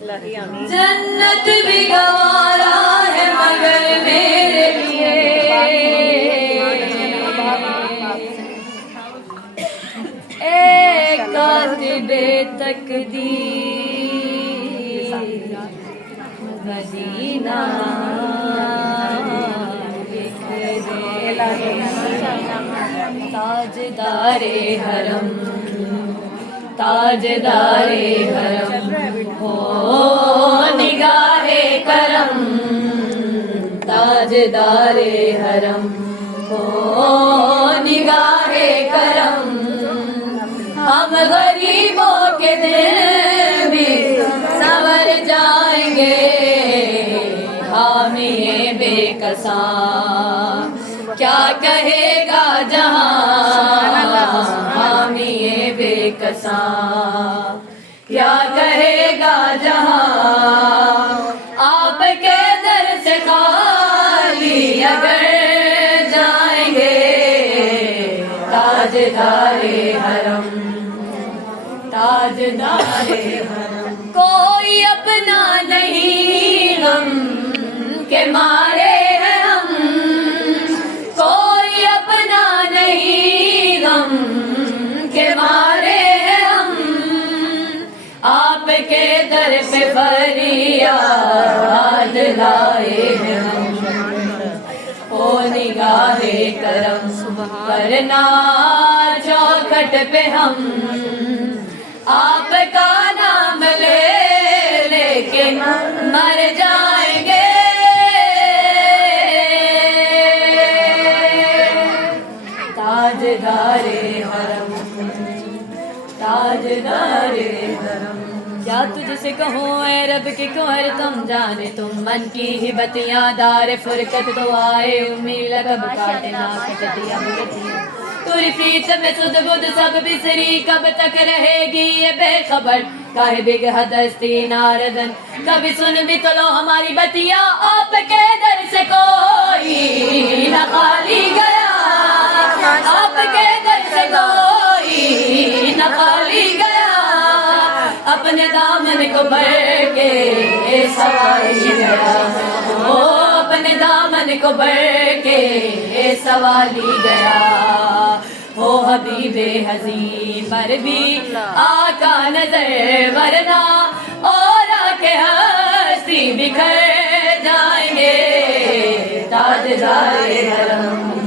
جنت بھی گوارا ہے مگر میرے لیے اے کاتب تقدیر مدینہ تاجدار حرم تاجدار حرم ہو نگاہ کرم تاجدار حرم ہو نگاہ کرم ہم غریبوں کے دل بھی سنور جائیں گے حامی بے کساں کیا کہے گا جہاں حامی بے کساں کیا کہے گا جہاں آپ کے در سے خالی اگر جائیں گے تاجدار حرم تاجدار حرم کوئی اپنا نہیں غم کے مارے ہیں ہم کوئی اپنا نہیں غم کے مارے ہیں ہم آپ کے در پہ فریاد لائے ہیں ہم او نگاہ کرم کرنا چوکھٹ پہ ہم آپ کا نام لے لے کے مر جائیں گے تاجدار حرم تاجدار حرم کیا تجھ سے کہوں اے رب کے کوہر تم جانے تم من کی ہی بتیاں دار فرقت دعائے امید لگب کاٹنا کٹتیا بلتیا توری فیت میں سد گد سب بسری کب تک رہے گی یہ بے خبر کاہے بگہ دستی ناردن کبھی سن بھی تو لو ہماری بتیاں آپ کے در سے کوئی نہ خالی گیا آپ کے در سے کوئی نہ خالی گیا اپنے دامن کو بھر کے سوالی گیا وہ اپنے دامن کو بھر کے سوالی گیا ہو حبیب حزین پر بھی آقا نظر ورنہ اور آکے ہستی بکھر جائیں گے تاجدار حرم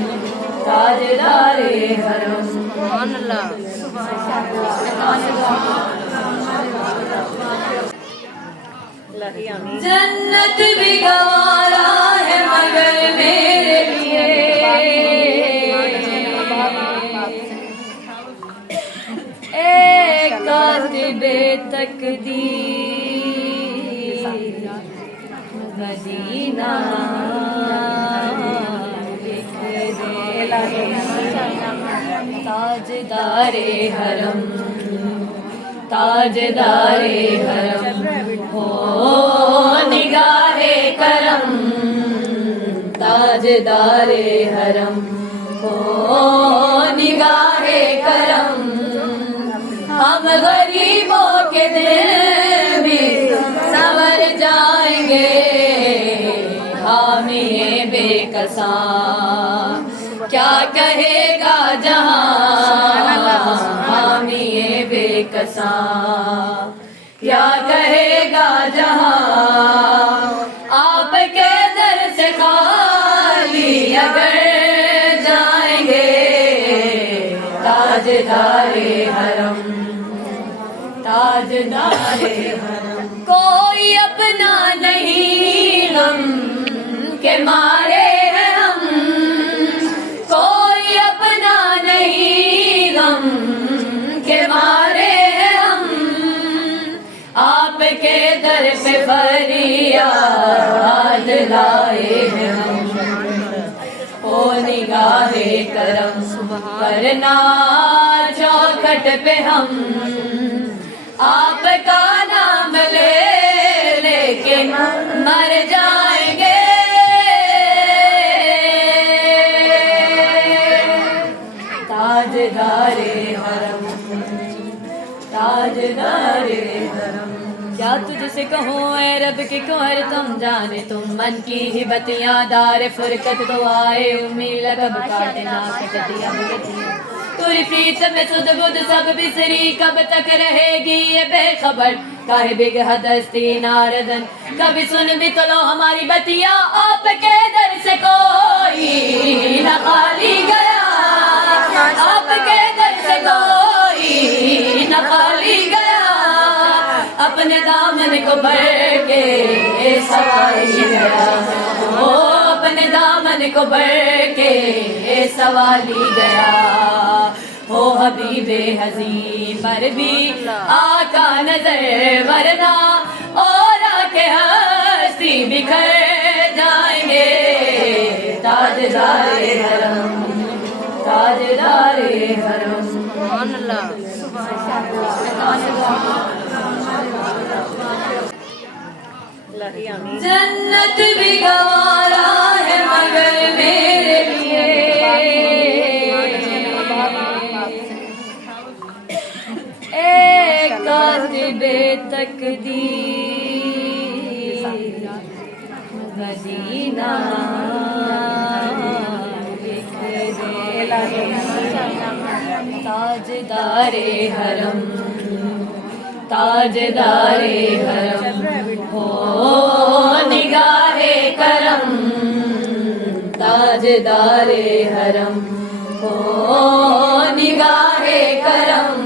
تاجدار حرم سبحان اللہ جنت بھی گوارا ہے مگر میرے لیے اے کاتب تقدیر مدینہ تاجدار حرم تاجدار حرم ہو نگاہ کرم تاجدار حرم ہو نگاہ کرم ہم غریبوں کے دل بھی سنور جائیں گے حامی بے کساں کیا کہے گا جہاں حامی بے کساں کیا کہے گا جہاں آپ کے در سے خالی اگر جائیں گے تاجدار حرم تاجدار حرم کوئی اپنا نہیں غم کے مارے ہیں ہم کوئی اپنا نہیں غم کے مارے ہیں ہم آپ کے در پہ فریاد لائے ہیں ہم او نگاہ کرم کرنا چوکھٹ پہ ہم آپ کا نام لے لے کے مر جائیں گے تاجدار حرم تاجدار حرم کیا تجھ سے کہوں اے رب کہ کوہر تم جانے تم من کی ہی بتیاں دار فرقت تو آئے امید کب کاٹنا کٹتیا برتیا توری پریت میں سد بدھ سب بسری کب تک رہے گی یہ بے خبر کاہے بگ ہستی ناردن کبھی سن بھی تو لو ہماری بتیاں آپ کے در سے کوئی نہ خالی گیا آپ کے در سے کوئی نہ خالی گیا اپنے دامن کو بھر کے سوالی گیا اپنے دامن کو بھر کے سوالی گیا ہو حبیب حزین پر بھی آقا نظر ورنہ اور آکے ہستی بکھر جائیں گے تاجدار حرم تاجدار حرم سبحان اللہ جنت بھی گوارا ہے مگر میرے لیے اے کاتب تقدیر مدینہ لکھ دے تاجدار حرم تاجدار حرم ہو نگاہ کرم تاجدار حرم ہو نگاہ کرم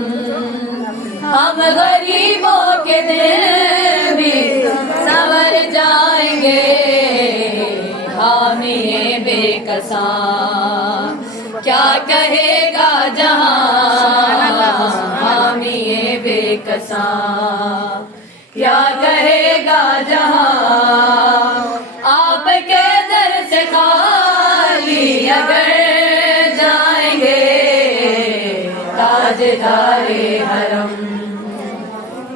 ہم غریبوں کے دل بھی سنور جائیں گے حامی بے کساں کیا کہے گا جہاں حامی بے کساں کیا کہے گا جہاں آپ کے در سے خالی اگر جائیں گے تاجدار حرم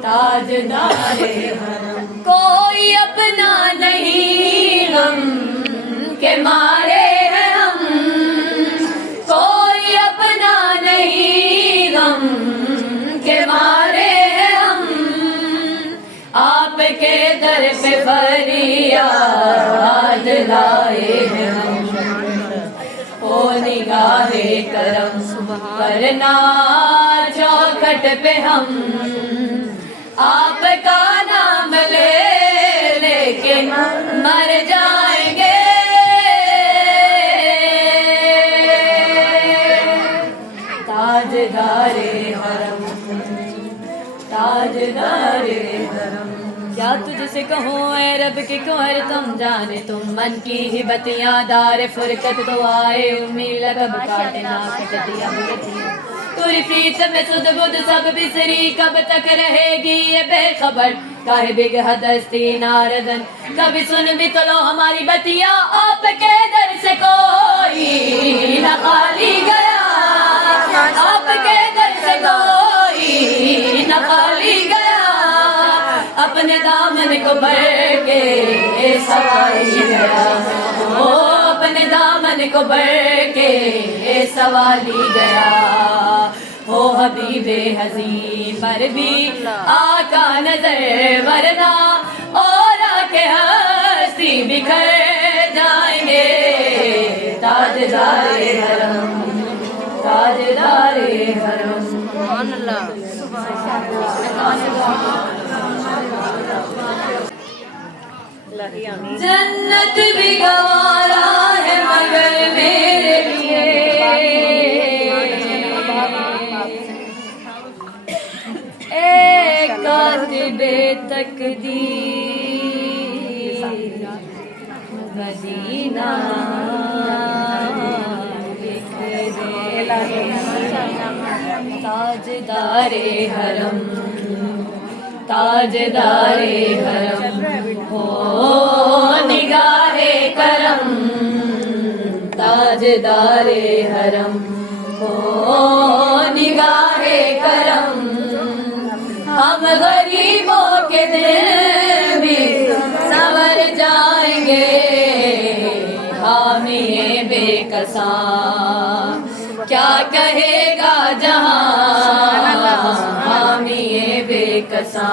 تاجدار حرم کوئی اپنا نہیں غم کے مارے ہیں ہم کوئی اپنا نہیں غم کے مارے ہیں ہم آپ کے در پہ فریاد لائے ہیں ہم او نگاہ کرم کرنا چوکھٹ پہ ہم آپ کا نام لے لے کے مر جائیں گے تاجدار حرم تاجدار حرم کیا تجھ سے کہوں اے رب کہ کوہر تم جانے تم من کی ہی بتیاں دار فرقت تو آئے امید کب کاٹنا کٹتیا برتیا توری پریت میں سد بدھ سب بسری کب تک رہے گی یہ بے خبر کاہے بگ ہستی ناردن کبھی سن بھی تو لو ہماری بتیاں آپ کے در سے کوئی نہ خالی گیا آپ کے در سے کوئی نہ خالی گیا اپنے دامن کو بھر کے سوالی گیا اپنے دامن کو بھر کے سوالی گیا ہو حبیب حزین پر بھی آقا نظر ورنہ اور آکے ہستی بکھر جائیں گے تاجدار حرم تاجدار حرم سبحان اللہ جنت بھی گوارا ہے مگر میرے لیے اے کاتب تقدیر مدینہ لکھ دے تاجدار حرم تاجدار حرم ہو نگاہ کرم تاجدار حرم ہو نگاہ کرم ہم غریبوں کے دل بھی سنور جائیں گے حامی بے کساں کیا کہے گا جہاں حامی بے کساں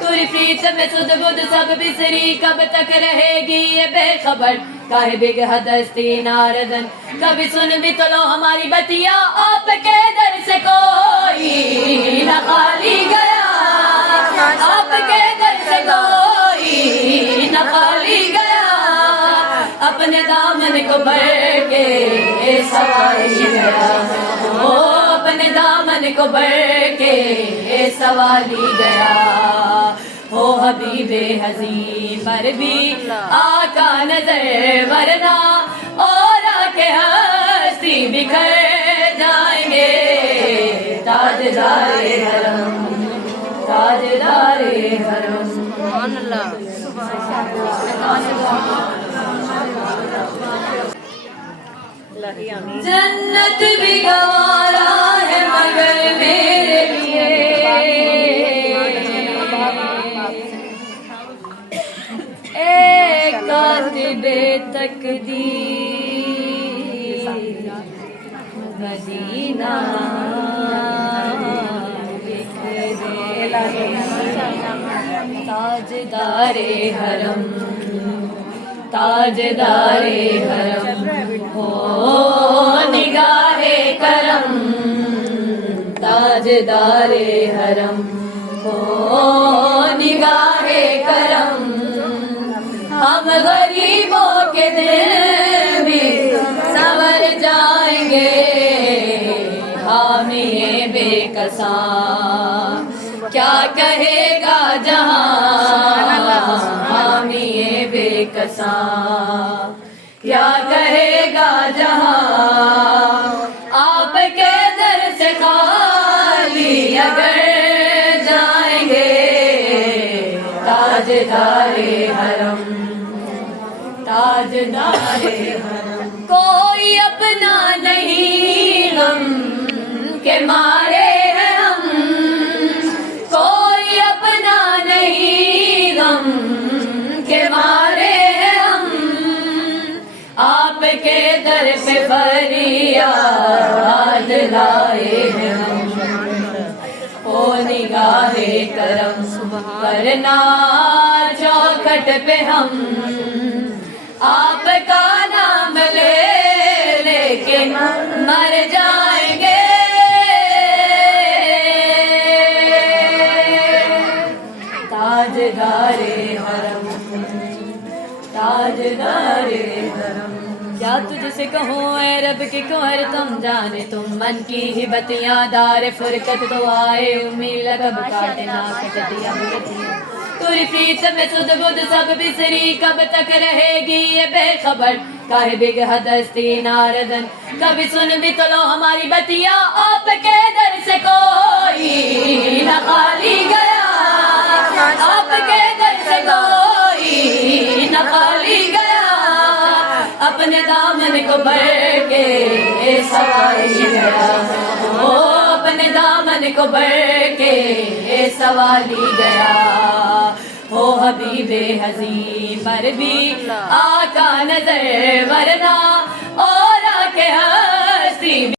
تیری پریت میں سد بدھ سب بسری کب تک رہے گی یہ بے خبر کاہے بگ ہستی ناردن کبھی سن بھی تو لو ہماری بتیا آپ کے در سے کوئی نہ خالی گیا آپ کے در سے کوئی نہ خالی گیا اپنے دامن کو بھر کے سوالی گیا اپنے دامن کو بھر کے سوالی گیا ہو حبیب حزین پر بھی آقا نظر ورنہ اور آکے ہستی بکھر جائیں گے تاجدار حرم تاجدار حرم سبحان اللہ جنت بھی گوارا ہے مگر میرے لیے اے کاتب تقدیر مدینہ لکھ دے تاجدار حرم تاجدار حرم ہو نگاہ کرم تاجدار حرم ہو نگاہ کرم ہم غریبوں کے دل بھی سنور جائیں گے حامی بے کساں کیا کہے گا جہاں حامی بے کساں کیا کہے گا جہاں آپ کے در سے خالی اگر جائیں گے تاجدار حرم تاجدار حرم کوئی اپنا نہیں غم کے مارے ہیں ہم کوئی اپنا نہیں غم کے مارے ہیں ہم آپ کے در پہ فریاد لائے ہیں ہم او نگاہ کرم کرنا چوکھٹ پہ ہم آپ کا نام لے لے کے مر جائیں گے تاجدار حرم تاجدار حرم کیا تجھ سے کہوں اے رب کہ کوہر تم جانے تم من کی ہی بتیاں دار فرقت تو آئے امید کب کاٹنا کٹتیا برتیا تیری پریت میں سد بدھ سب بسری کب تک رہے گی یہ بے خبر کاہے بگ ہستی ناردن کبھی سن بھی تو لو ہماری بتیا آپ کے در سے کوئی نہ خالی گیا آپ کے در سے کوئی نہ خالی گیا اپنے دامن کو بھر کے سوالی گیا اپنے دامن کو بھر کے سوالی گیا ہو حبیب حزین پر بھی آقا نظر ورنہ